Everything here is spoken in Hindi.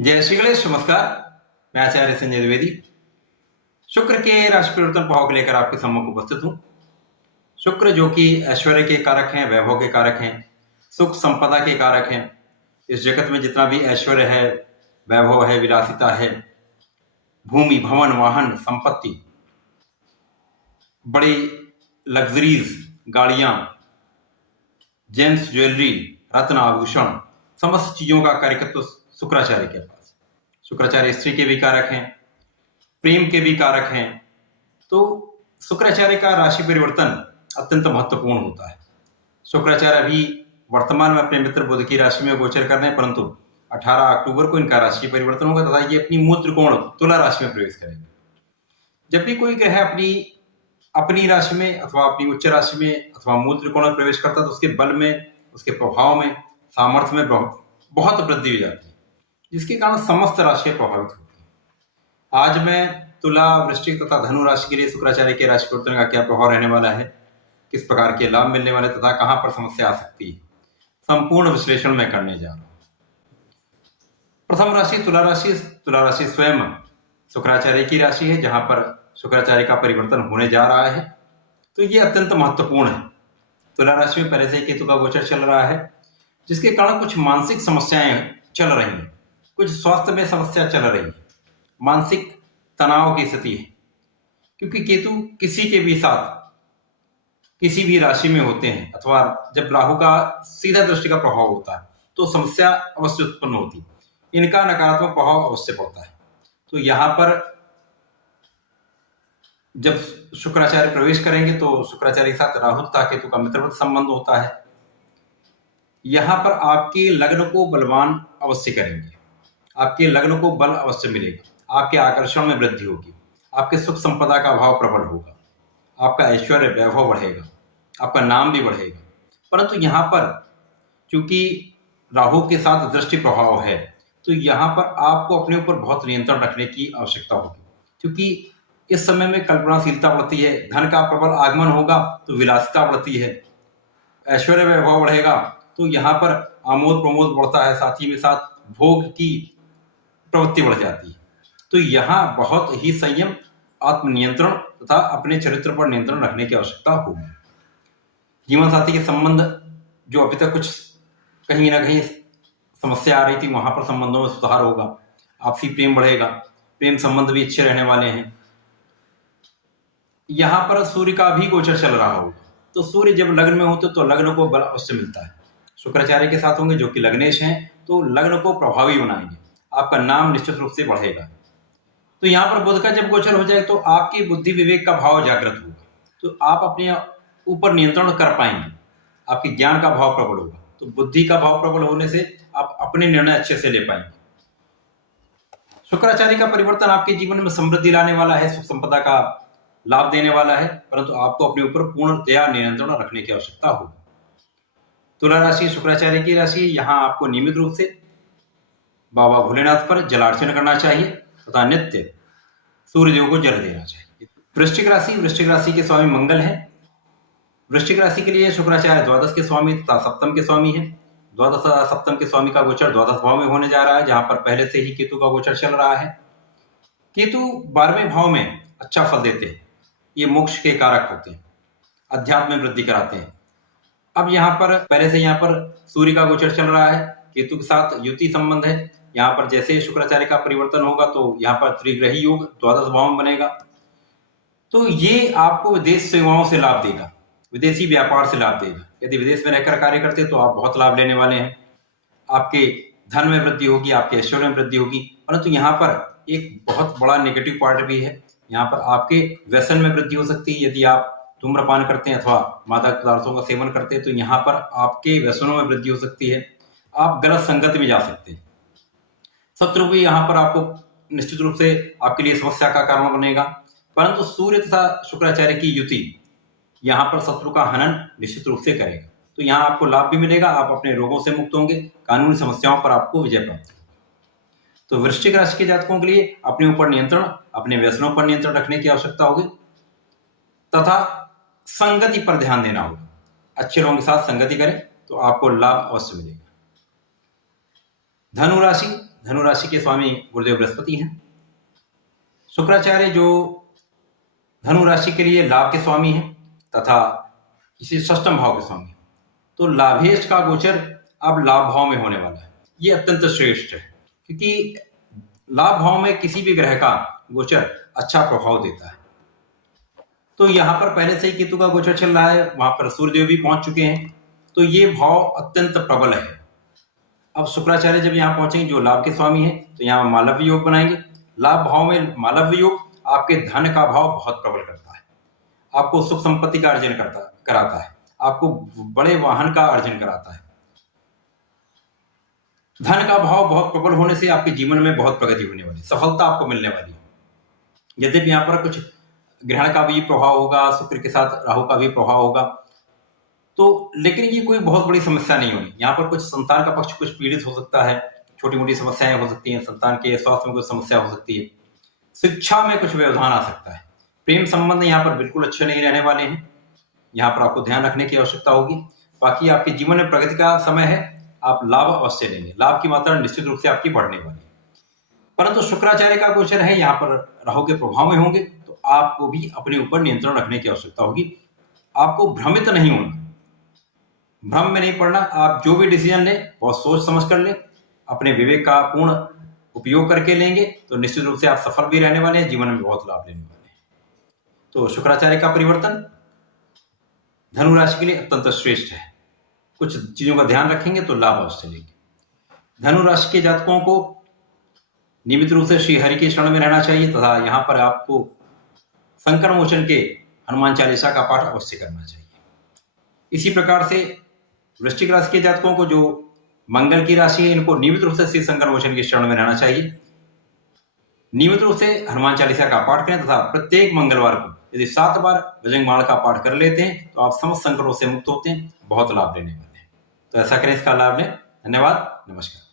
जय श्री गणेश। नमस्कार, मैं आचार्य संजय द्विवेदी शुक्र के राशि परिवर्तन प्रभाव को लेकर आपके सम्मुख उपस्थित हूँ। शुक्र जो कि ऐश्वर्य के कारक हैं, वैभव के कारक हैं, सुख संपदा के कारक हैं। इस जगत में जितना भी ऐश्वर्य है, वैभव है, विलासिता है, भूमि, भवन, वाहन, संपत्ति, बड़ी लग्जरीज गाड़ियां, जेम्स ज्वेलरी, रत्न आभूषण, समस्त चीजों का कारकत्व शुक्राचार्य के पास। शुक्राचार्य स्त्री के भी कारक हैं, प्रेम के भी कारक हैं। तो शुक्राचार्य का राशि परिवर्तन अत्यंत महत्वपूर्ण होता है। शुक्राचार्य अभी वर्तमान में अपने मित्र बुध की राशि में गोचर कर रहे हैं, परंतु 18 अक्टूबर को इनका राशि परिवर्तन होगा तथा ये अपनी मूल त्रिकोण तुला राशि में प्रवेश करेंगे। जब भी कोई ग्रह अपनी राशि में अथवा अपनी उच्च राशि में अथवा मूल त्रिकोण में प्रवेश करता है तो उसके बल में, उसके प्रभाव में, सामर्थ्य में बहुत वृद्धि हो जाती है, जिसके कारण समस्त राशियां प्रभावित होती हैं। आज मैं तुला, वृश्चिक तथा धनु राशि के लिए शुक्राचार्य के राशि परिवर्तन का क्या प्रभाव रहने वाला है, किस प्रकार के लाभ मिलने वाले तथा कहां पर समस्या आ सकती है, संपूर्ण विश्लेषण में करने जा रहा हूं। प्रथम राशि तुला राशि। तुला राशि स्वयं शुक्राचार्य की राशि है, जहां पर शुक्राचार्य का परिवर्तन होने जा रहा है, तो ये अत्यंत महत्वपूर्ण है। तुला राशि में पहले से केतु का गोचर चल रहा है, जिसके कारण कुछ मानसिक समस्याएं चल रही हैं, कुछ स्वास्थ्य में समस्या चल रही है, मानसिक तनाव की स्थिति है, क्योंकि केतु किसी के भी साथ किसी भी राशि में होते हैं अथवा जब राहु का सीधा दृष्टि का प्रभाव होता है तो समस्या अवश्य उत्पन्न होती है, इनका नकारात्मक प्रभाव अवश्य पड़ता है। तो यहाँ पर जब शुक्राचार्य प्रवेश करेंगे तो शुक्राचार्य के साथ राहु तथा केतु का मित्रवत संबंध होता है। यहाँ पर आपके लग्न को बलवान अवश्य करेंगे, आपके लग्न को बल अवश्य मिलेगा, आपके आकर्षण में वृद्धि होगी, आपके सुख संपदा का भाव प्रबल होगा, आपका ऐश्वर्य वैभव बढ़ेगा, आपका नाम भी बढ़ेगा। परंतु यहाँ पर क्योंकि राहु के साथ दृष्टि प्रभाव है तो यहाँ पर आपको अपने ऊपर बहुत नियंत्रण रखने की आवश्यकता होगी, क्योंकि इस समय में कल्पनाशीलता बढ़ती है, धन का प्रबल आगमन होगा तो विलासिता बढ़ती है, ऐश्वर्य वैभव बढ़ेगा तो यहाँ पर आमोद प्रमोद बढ़ता है, साथ ही में साथ भोग की प्रवृत्ति बढ़ जाती है। तो यहाँ बहुत ही संयम, आत्मनियंत्रण तथा अपने चरित्र पर नियंत्रण रखने की आवश्यकता होगी। जीवन साथी के संबंध जो अभी तक कुछ कहीं ना कहीं समस्या आ रही थी, वहां पर संबंधों में सुधार होगा, आपसी प्रेम बढ़ेगा, प्रेम संबंध भी अच्छे रहने वाले हैं। यहाँ पर सूर्य का भी गोचर चल रहा होगा, तो सूर्य जब लग्न में होते तो लग्न को बल अवश्य मिलता है। शुक्राचार्य के साथ होंगे जो कि लग्नेश हैं, तो लग्न को प्रभावी बनाएंगे, आपका नाम निश्चित रूप से बढ़ेगा। तो यहाँ पर बुध का जब गोचर हो जाए तो आपकी बुद्धि विवेक का भाव जागृत होगा, तो आप अपने ऊपर नियंत्रण कर पाएंगे, आपके ज्ञान का भाव प्रबल होगा, तो बुद्धि का भाव प्रबल होने से आप अपने निर्णय अच्छे से ले पाएंगे। शुक्राचार्य का परिवर्तन आपके जीवन में समृद्धि लाने वाला है, सुख संपदा का लाभ देने वाला है, परंतु आपको अपने ऊपर पूर्णतया नियंत्रण रखने की आवश्यकता होगी। तुला राशि शुक्राचार्य की राशि, यहाँ आपको नियमित रूप से बाबा भोलेनाथ पर जलार्चन करना चाहिए तथा नित्य सूर्यदेव को जल देना चाहिए। वृश्चिक राशि। वृश्चिक राशि के स्वामी मंगल है। वृश्चिक राशि के लिए शुक्राचार्य द्वादश के स्वामी तथा सप्तम के स्वामी है। द्वादश तथा सप्तम के स्वामी का गोचर द्वादश भाव में होने जा रहा है, जहां पर पहले से ही केतु का गोचर चल रहा है। केतु 12वें भाव में अच्छा फल देते हैं, ये मोक्ष के कारक होते हैं, अध्यात्म में वृद्धि कराते हैं। अब यहाँ पर पहले से यहाँ पर सूर्य का गोचर चल रहा है, केतु के साथ युति संबंध है। यहाँ पर जैसे शुक्राचार्य का परिवर्तन होगा तो यहाँ पर त्रिग्रही योग द्वादश भाव में बनेगा, तो ये आपको विदेश सेवाओं से लाभ देगा, विदेशी व्यापार से लाभ देगा। यदि विदेश में रहकर कार्य करते हैं तो आप बहुत लाभ लेने वाले हैं, आपके धन में वृद्धि होगी, आपके ऐश्वर्य में वृद्धि होगी। परंतु यहाँ पर एक बहुत बड़ा नेगेटिव पॉइंट भी है, यहाँ पर आपके व्यसन में वृद्धि हो सकती है। यदि आप धूम्रपान करते हैं अथवा मादक पदार्थों का सेवन करते हैं तो यहाँ पर आपके व्यसनों में वृद्धि हो सकती है, आप गलत संगत में जा सकते हैं। शत्रु भी यहाँ पर आपको निश्चित रूप से आपके लिए समस्या का कारण बनेगा। परंतु सूर्य तथा शुक्राचार्य की युति यहाँ पर शत्रु का हनन निश्चित रूप से करेगा, तो यहाँ आपको लाभ भी मिलेगा, आप अपने रोगों से मुक्त होंगे, कानूनी समस्याओं पर आपको विजय प्राप्त होगी। तो वृश्चिक राशि के जातकों के लिए अपने ऊपर नियंत्रण, अपने व्यसनों पर नियंत्रण रखने की आवश्यकता होगी तथा संगति पर ध्यान देना होगा। अच्छे लोगों के साथ संगति करें तो आपको लाभ अवश्य मिलेगा। धनु राशि। धनु राशि के स्वामी गुरुदेव बृहस्पति हैं। शुक्राचार्य जो धनु राशि के लिए लाभ के स्वामी हैं तथा इसी षष्ठम भाव के स्वामी, तो लाभेश का गोचर अब लाभ भाव में होने वाला है। ये अत्यंत श्रेष्ठ है, क्योंकि लाभ भाव में किसी भी ग्रह का गोचर अच्छा प्रभाव देता है। तो यहाँ पर पहले से ही केतु का गोचर चल रहा है, वहां पर सूर्यदेव भी पहुंच चुके हैं, तो ये भाव अत्यंत प्रबल है। अब शुक्राचार्य जब यहाँ पहुंचेंगे जो लाभ के स्वामी है, तो यहाँ मालव्य योग बनाएंगे। लाभ भाव में मालव्य योग आपके धन का भाव बहुत प्रबल करता है, आपको सुख संपत्ति का अर्जन कराता है, आपको बड़े वाहन का अर्जन कराता है। धन का भाव बहुत प्रबल होने से आपके जीवन में बहुत प्रगति होने वाली, सफलता आपको मिलने वाली है। यद्यपि यहाँ पर कुछ ग्रहण का भी प्रभाव होगा, शुक्र के साथ राहु का भी प्रभाव होगा, तो लेकिन ये कोई बहुत बड़ी समस्या नहीं होगी। यहाँ पर कुछ संतान का पक्ष कुछ पीड़ित हो सकता है, छोटी मोटी समस्याएं हो सकती हैं, संतान के स्वास्थ्य में कुछ समस्या हो सकती है, शिक्षा में कुछ व्यवधान आ सकता है। प्रेम संबंध यहाँ पर बिल्कुल अच्छे नहीं रहने वाले हैं, यहाँ पर आपको ध्यान रखने की आवश्यकता होगी। बाकी आपके जीवन में प्रगति का समय है, आप लाभ अवश्य लेंगे, लाभ की मात्रा निश्चित रूप से आपकी बढ़ने वाली है। परंतु शुक्राचार्य का गोचर है, यहाँ पर राहु के प्रभाव में होंगे, तो आपको भी अपने ऊपर नियंत्रण रखने की आवश्यकता होगी। आपको भ्रमित नहीं होना, भ्रम में नहीं पड़ना। आप जो भी डिसीजन लें बहुत सोच समझ कर लें, अपने विवेक का पूर्ण उपयोग करके लेंगे तो निश्चित रूप से आप सफल भी रहने वाले हैं, जीवन में बहुत लाभ लेने वाले हैं। तो शुक्राचार्य का परिवर्तन धनु राशि के लिए अत्यंत श्रेष्ठ है। कुछ चीजों का ध्यान रखेंगे तो लाभ अवश्य लेंगे। धनु राशि के जातकों को नियमित रूप से श्री हरि के शरण में रहना चाहिए तथा यहाँ पर आपको संकट मोचन के हनुमान चालीसा का पाठ अवश्य करना चाहिए। इसी प्रकार से वृश्चिक राशि के जातकों को, जो मंगल की राशि है, इनको नियमित रूप से श्री संकट मोचन के शरण में रहना चाहिए। नियमित रूप से हनुमान चालीसा का पाठ करें तथा प्रत्येक मंगलवार को यदि 7 बार बजरंगबाण का पाठ कर लेते हैं तो आप समस्त संकटों से मुक्त होते हैं, बहुत लाभ लेने वाले हैं। तो ऐसा करें, इसका लाभ लें। धन्यवाद, नमस्कार।